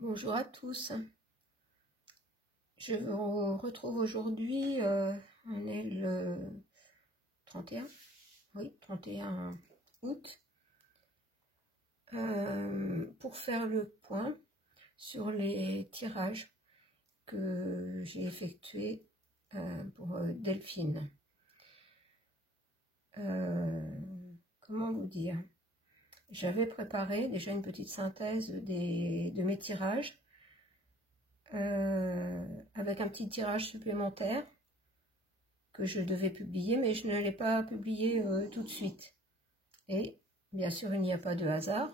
Bonjour à tous, je vous retrouve aujourd'hui, on est le 31, oui, 31 août, pour faire le point sur les tirages que j'ai effectués pour Delphine. Comment vous dire? J'avais préparé déjà une petite synthèse de mes tirages, avec un petit tirage supplémentaire que je devais publier, mais je ne l'ai pas publié tout de suite. Et bien sûr, il n'y a pas de hasard,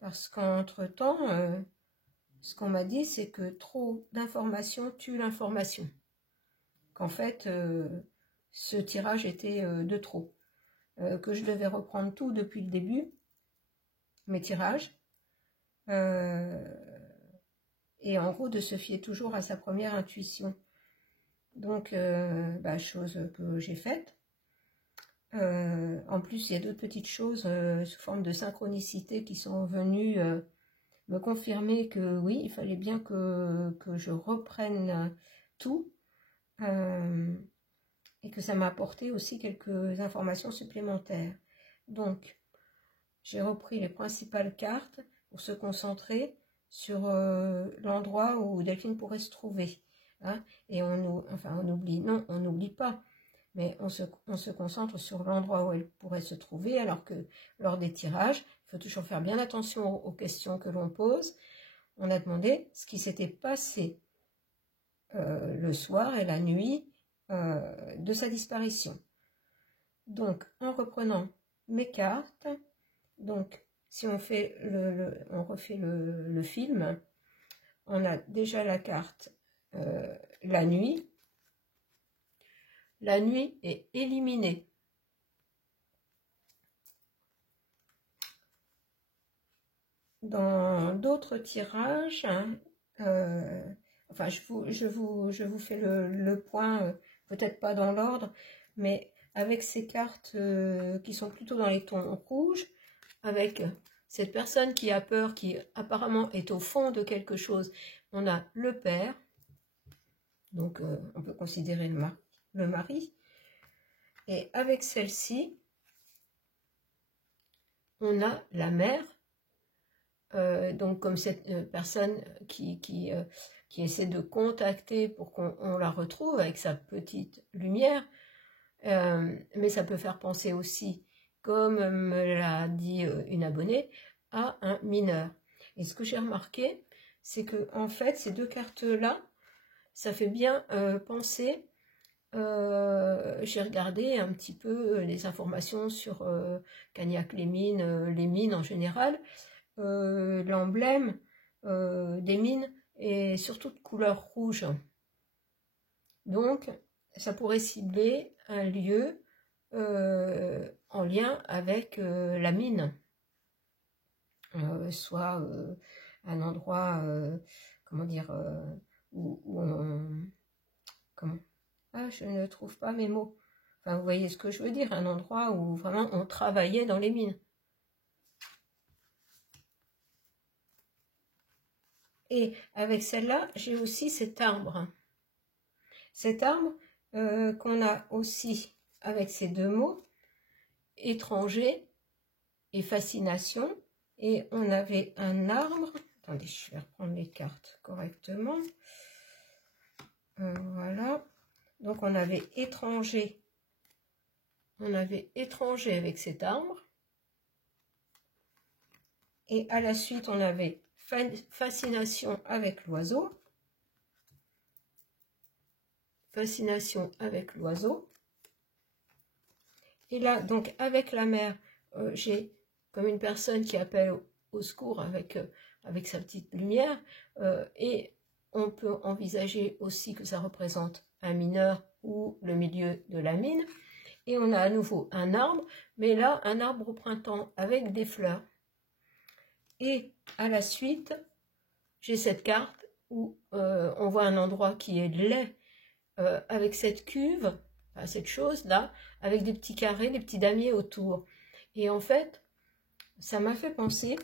parce qu'entre-temps, ce qu'on m'a dit, c'est que trop d'informations tue l'information. Qu'en fait, ce tirage était de trop. Que je devais reprendre tout depuis le début, mes tirages, et en gros de se fier toujours à sa première intuition. Donc, chose que j'ai faite. En plus, il y a d'autres petites choses sous forme de synchronicité qui sont venues me confirmer que oui, il fallait bien que je reprenne tout, et que ça m'a apporté aussi quelques informations supplémentaires. Donc, j'ai repris les principales cartes pour se concentrer sur l'endroit où Delphine pourrait se trouver. Hein, et on n'oublie pas, mais on se concentre sur l'endroit où elle pourrait se trouver, alors que lors des tirages, il faut toujours faire bien attention aux questions que l'on pose. On a demandé ce qui s'était passé le soir et la nuit de sa disparition. Donc, en reprenant mes cartes, donc si on fait on refait le film, on a déjà la carte la nuit. La nuit est éliminée. Dans d'autres tirages, je vous fais le point, peut-être pas dans l'ordre, mais avec ces cartes qui sont plutôt dans les tons rouges, avec cette personne qui a peur, qui apparemment est au fond de quelque chose. On a le père, donc on peut considérer le mari, et avec celle-ci, on a la mère, donc comme cette personne qui essaie de contacter pour qu'on la retrouve avec sa petite lumière, mais ça peut faire penser aussi, comme me l'a dit une abonnée, à un mineur. Et ce que j'ai remarqué, c'est que en fait, ces deux cartes-là, ça fait bien penser. J'ai regardé un petit peu les informations sur Cagnac-les-Mines, les mines en général. L'emblème des mines est surtout de couleur rouge. Donc, ça pourrait cibler un lieu en lien avec la mine. Soit un endroit, comment dire, où on... Comment ? Ah, je ne trouve pas mes mots. Enfin, vous voyez ce que je veux dire, un endroit où vraiment on travaillait dans les mines. Et avec celle-là, j'ai aussi cet arbre. Cet arbre qu'on a aussi avec ces deux mots, étranger et fascination. Et on avait un arbre. Attendez, je vais reprendre les cartes correctement. Voilà. Donc on avait étranger. On avait étranger avec cet arbre. Et à la suite, on avait fascination avec l'oiseau. Fascination avec l'oiseau. Et là, donc, avec la mère, j'ai comme une personne qui appelle au secours avec sa petite lumière. Et on peut envisager aussi que ça représente un mineur ou le milieu de la mine. Et on a à nouveau un arbre, mais là, un arbre au printemps avec des fleurs. Et à la suite, j'ai cette carte où on voit un endroit qui est laid, avec cette cuve, enfin, cette chose-là, avec des petits carrés, des petits damiers autour. Et en fait, ça m'a fait penser,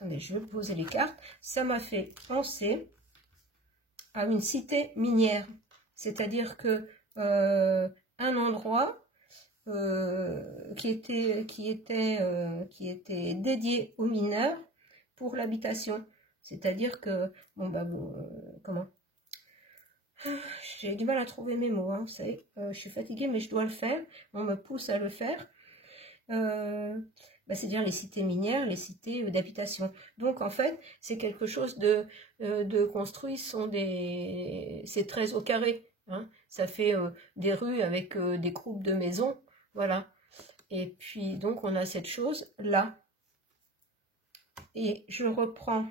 attendez, je vais poser les cartes. Ça m'a fait penser à une cité minière. C'est-à-dire que un endroit qui était dédié aux mineurs pour l'habitation. C'est-à-dire que, comment? J'ai du mal à trouver mes mots, hein, vous savez, je suis fatiguée, mais je dois le faire, on me pousse à le faire. C'est-à-dire les cités minières, les cités d'habitation. Donc en fait, c'est quelque chose de construit, c'est très au carré. Hein. Ça fait des rues avec des groupes de maisons, voilà. Et puis donc on a cette chose là. Et je reprends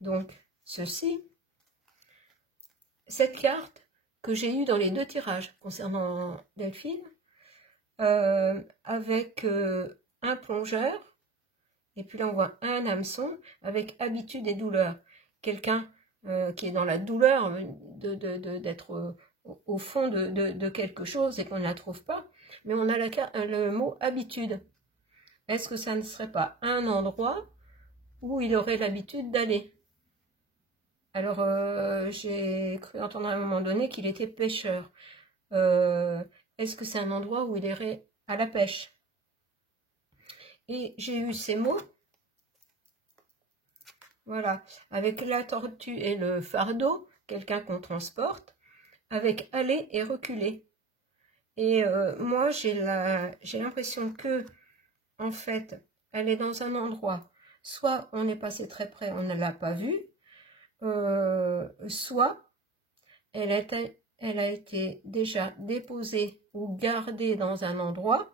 donc ceci, cette carte que j'ai eue dans les 2 tirages concernant Delphine, avec un plongeur, et puis là on voit un hameçon avec habitude et douleur. Quelqu'un qui est dans la douleur d'être au fond de quelque chose et qu'on ne la trouve pas, mais on a le mot habitude. Est-ce que ça ne serait pas un endroit où il aurait l'habitude d'aller? Alors j'ai cru entendre à un moment donné qu'il était pêcheur. Est-ce que c'est un endroit où il irait à la pêche? Et j'ai eu ces mots, voilà, avec la tortue et le fardeau, quelqu'un qu'on transporte, avec aller et reculer. Et moi, j'ai l'impression que, en fait, elle est dans un endroit, soit on est passé très près, on ne l'a pas vue, soit elle a été déjà déposée ou gardée dans un endroit,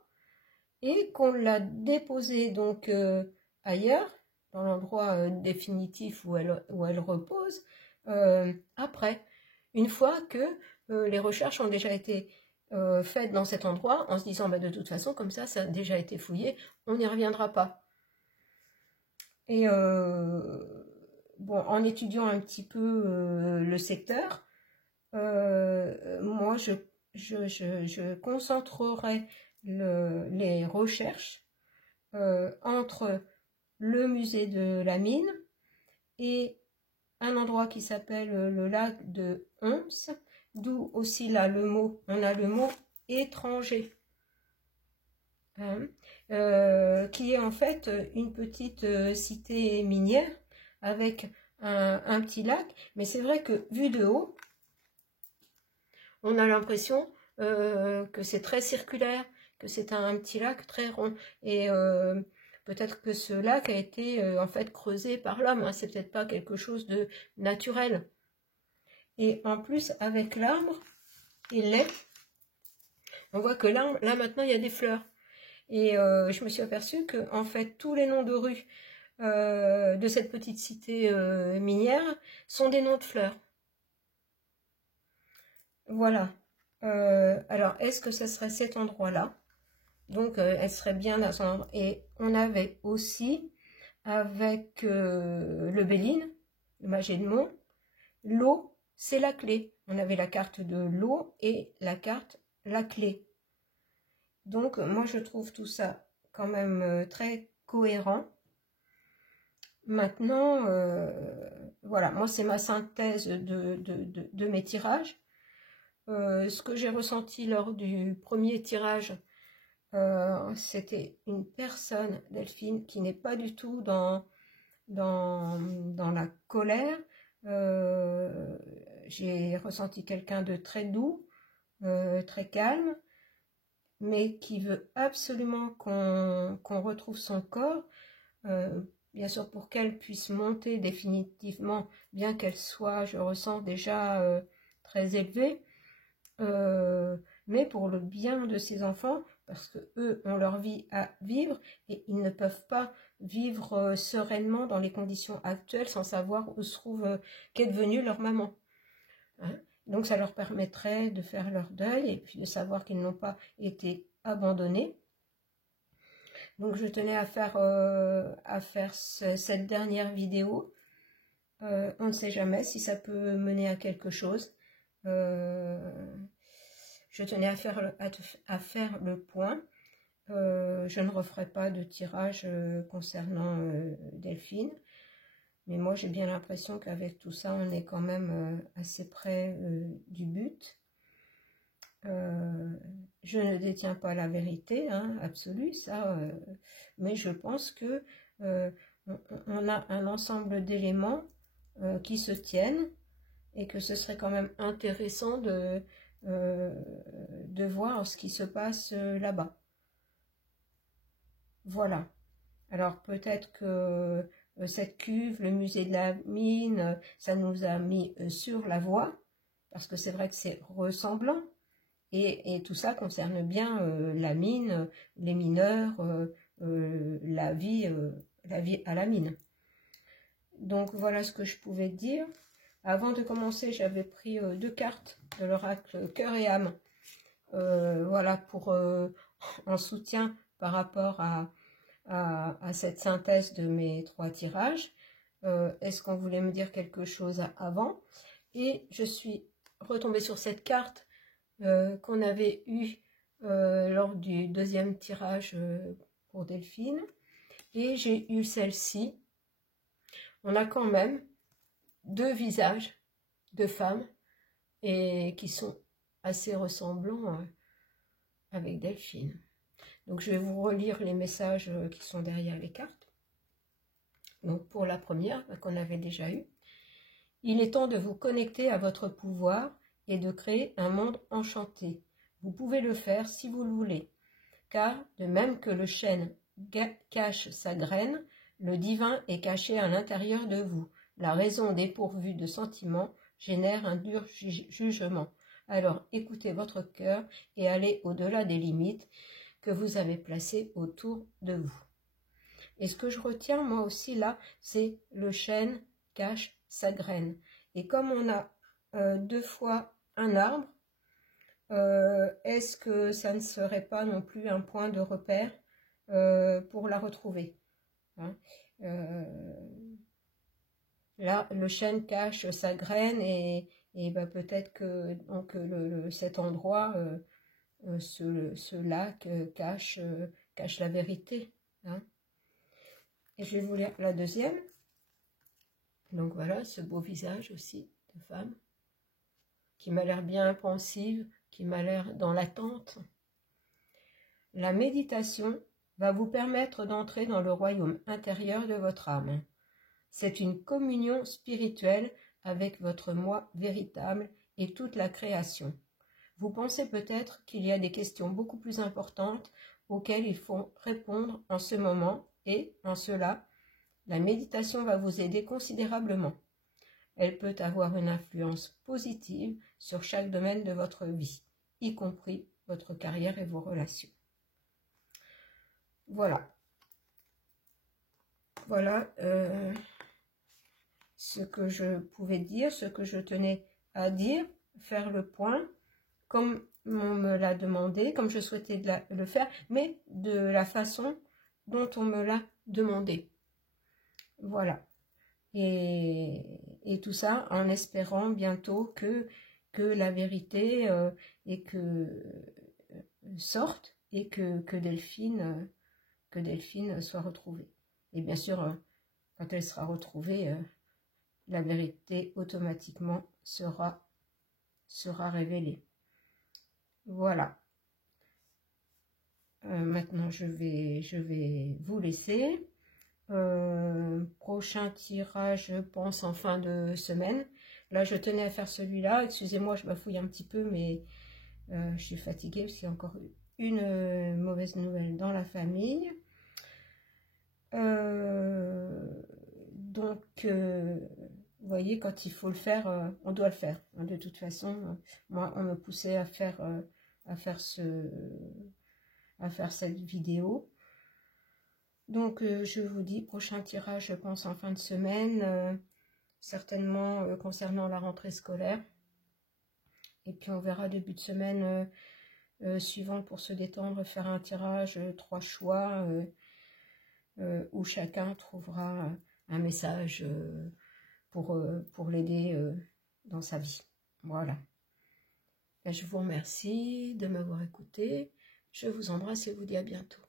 et qu'on l'a déposée donc ailleurs, dans l'endroit définitif où elle repose, après, une fois que les recherches ont déjà été faites dans cet endroit, en se disant de toute façon, comme ça a déjà été fouillé, on n'y reviendra pas. Et bon, en étudiant un petit peu le secteur, moi je concentrerai les recherches entre le musée de la mine et un endroit qui s'appelle le lac de Homs, d'où aussi là on a le mot étranger, hein, qui est en fait une petite cité minière avec un petit lac, mais c'est vrai que vu de haut, on a l'impression que c'est très circulaire, que c'est un petit lac très rond. Et peut-être que ce lac a été en fait creusé par l'homme, hein, c'est peut-être pas quelque chose de naturel. Et en plus, avec l'arbre et lait, on voit que là maintenant il y a des fleurs. Et je me suis aperçue que en fait tous les noms de rues de cette petite cité minière sont des noms de fleurs. Voilà. Alors, est-ce que ce serait cet endroit-là? Donc, elle serait bien dans son endroit. Et on avait aussi, avec le Béline, le Magédemont, l'eau, c'est la clé. On avait la carte de l'eau et la carte, la clé. Donc, moi, je trouve tout ça quand même très cohérent. Maintenant, voilà, moi, c'est ma synthèse de mes tirages. Ce que j'ai ressenti lors du premier tirage, c'était une personne, Delphine, qui n'est pas du tout dans la colère. J'ai ressenti quelqu'un de très doux, très calme, mais qui veut absolument qu'on retrouve son corps, bien sûr pour qu'elle puisse monter définitivement, bien qu'elle soit, je ressens déjà très élevée, mais pour le bien de ses enfants, parce que eux ont leur vie à vivre et ils ne peuvent pas vivre sereinement dans les conditions actuelles sans savoir où se trouve, qu'est devenue leur maman. Hein. Donc ça leur permettrait de faire leur deuil et puis de savoir qu'ils n'ont pas été abandonnés. Donc je tenais à faire cette dernière vidéo. On ne sait jamais si ça peut mener à quelque chose. Je tenais à faire le point. Je ne referai pas de tirage concernant Delphine. Mais moi, j'ai bien l'impression qu'avec tout ça, on est quand même assez près du but. Je ne détiens pas la vérité absolue, ça, mais je pense que on a un ensemble d'éléments qui se tiennent et que ce serait quand même intéressant de voir ce qui se passe là-bas. Voilà. Alors peut-être que cette cuve, le musée de la mine, ça nous a mis sur la voie, parce que c'est vrai que c'est ressemblant, et tout ça concerne bien la mine, les mineurs, la vie à la mine. Donc voilà ce que je pouvais dire. Avant de commencer, j'avais pris 2 cartes de l'oracle cœur et âme, voilà, pour en soutien par rapport à cette synthèse de mes 3 tirages. Est-ce qu'on voulait me dire quelque chose avant? Et je suis retombée sur cette carte qu'on avait eue lors du 2e tirage pour Delphine. Et j'ai eu celle-ci. On a quand même 2 visages de femmes et qui sont assez ressemblants avec Delphine. Donc je vais vous relire les messages qui sont derrière les cartes. Donc pour la première, qu'on avait déjà eue, il est temps de vous connecter à votre pouvoir et de créer un monde enchanté. Vous pouvez le faire si vous le voulez, car de même que le chêne cache sa graine, le divin est caché à l'intérieur de vous. La raison dépourvue de sentiments génère un dur jugement. Alors écoutez votre cœur et allez au-delà des limites que vous avez placées autour de vous. Et ce que je retiens moi aussi là, c'est le chêne cache sa graine. Et comme on a 2 fois un arbre, est-ce que ça ne serait pas non plus un point de repère pour la retrouver, hein? Là, le chêne cache sa graine et ben, peut-être que donc, cet endroit, ce lac cache la vérité, hein. Et je vais vous lire la deuxième. Donc voilà, ce beau visage aussi de femme qui m'a l'air bien pensive, qui m'a l'air dans l'attente. La méditation va vous permettre d'entrer dans le royaume intérieur de votre âme. C'est une communion spirituelle avec votre moi véritable et toute la création. Vous pensez peut-être qu'il y a des questions beaucoup plus importantes auxquelles il faut répondre en ce moment et, en cela, la méditation va vous aider considérablement. Elle peut avoir une influence positive sur chaque domaine de votre vie, y compris votre carrière et vos relations. Voilà. Voilà ce que je pouvais dire, ce que je tenais à dire, faire le point, comme on me l'a demandé, comme je souhaitais le faire, mais de la façon dont on me l'a demandé. Voilà. Et tout ça en espérant bientôt que la vérité sorte et que Delphine soit retrouvée. Et bien sûr, quand elle sera retrouvée, la vérité automatiquement sera révélée. Voilà. Maintenant, je vais vous laisser. Prochain tirage, je pense, en fin de semaine. Là, je tenais à faire celui-là. Excusez-moi, je bafouille un petit peu, mais je suis fatiguée parce qu'il y a encore une mauvaise nouvelle dans la famille. Donc, vous voyez, quand il faut le faire, on doit le faire. De toute façon, moi, on me poussait à faire cette vidéo. Donc, je vous dis, prochain tirage, je pense, en fin de semaine, certainement concernant la rentrée scolaire. Et puis, on verra début de semaine suivante pour se détendre, faire un tirage, 3 choix, où chacun trouvera un message pour l'aider dans sa vie. Voilà. Et je vous remercie de m'avoir écouté. Je vous embrasse et vous dis à bientôt.